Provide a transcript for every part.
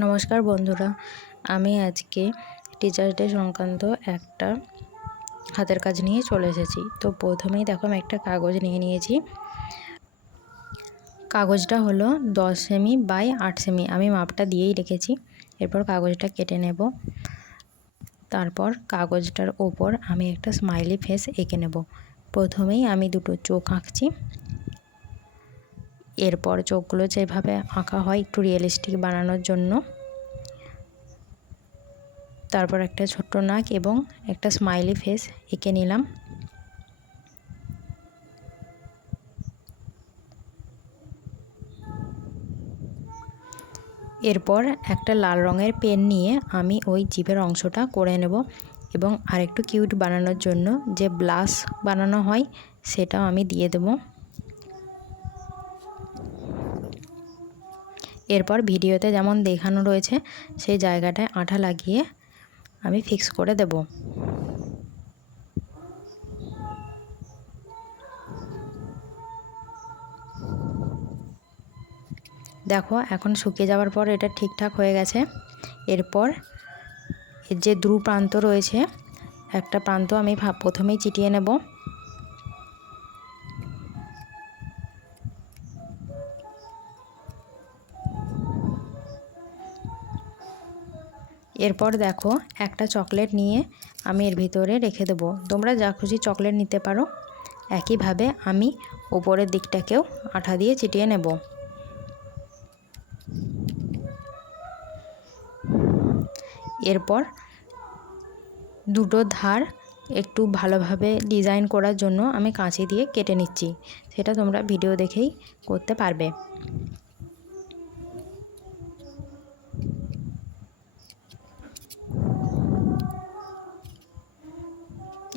নমস্কার বন্ধুরা, আমি আজকে টিচার্স ডে সংক্রান্ত একটা হাতের কাজ নিয়ে চলে এসেছি। তো প্রথমেই দেখো আমি একটা কাগজ নিয়ে নিয়েছি। কাগজটা হলো 10 সেমি বাই 8 সেমি, আমি মাপটা দিয়েই রেখেছি। এরপর কাগজটা কেটে নেব। তারপর কাগজটার ওপর আমি একটা স্মাইলি ফেস এঁকে নেব। প্রথমেই আমি দুটো চোখ আঁকছি। এরপর চোখগুলো যেভাবে আঁকা হয় একটু রিয়েলিস্টিক বানানোর জন্য, তারপর একটা ছোট্ট নাক এবং একটা স্মাইলি ফেস এঁকে নিলাম। এরপর একটা লাল রঙের পেন নিয়ে আমি ওই জিভের অংশটা করে নেব এবং আরেকটু কিউট বানানোর জন্য যে ব্লাশ বানানো হয় সেটাও আমি দিয়ে দেব। এরপর ভিডিওতে যেমন দেখানো রয়েছে সেই জায়গাটায় আঠা লাগিয়ে আমি ফিক্স করে দেব। দেখো এখন শুকিয়ে যাওয়ার পর এটা ঠিকঠাক হয়ে গেছে। এরপর এর যে দু প্রান্ত রয়েছে, একটা প্রান্ত আমি প্রথমেই চিটিয়ে নেব। এরপর দেখো একটা চকলেট নিয়ে আমি এর ভিতরে রেখে দেবো। তোমরা যা খুশি চকলেট নিতে পারো। একইভাবে আমি উপরের দিকটাকেও আঠা দিয়ে চিটিয়ে নেব। এরপর দুটো ধার একটু ভালোভাবে ডিজাইন করার জন্য আমি কাঁচি দিয়ে কেটে নিচ্ছি। সেটা তোমরা ভিডিও দেখেই করতে পারবে।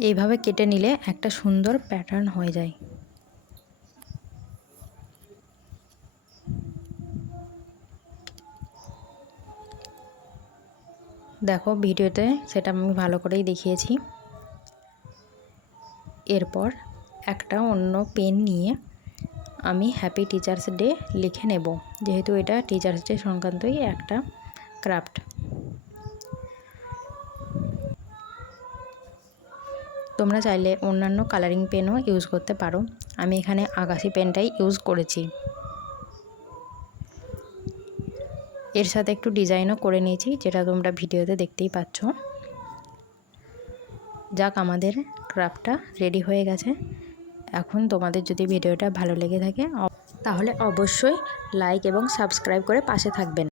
এইভাবে কেটে নিলে একটা সুন্দর প্যাটার্ন হয়ে যায়। দেখো ভিডিওতে সেটা আমি ভালো করেই দেখিয়েছি। এরপর একটা অন্য পেন নিয়ে আমি হ্যাপি টিচার্স ডে লিখে নেব, যেহেতু এটা টিচার্স ডে সংক্রান্তই একটা ক্রাফট। তোমরা চাইলে অন্যান্য কালারিং পেনও ইউজ করতে পারো। আমি এখানে আকাশি পেনটাই ইউজ করেছি। এর সাথে একটু ডিজাইনও করে নিয়েছি, যেটা তোমরা ভিডিওতে দেখতেই পাচ্ছ। যাক, আমাদের ক্রাফটটা রেডি হয়ে গেছে। এখন তোমাদের যদি ভিডিওটা ভালো লেগে থাকে তাহলে অবশ্যই লাইক এবং সাবস্ক্রাইব করে পাশে থাকবেন।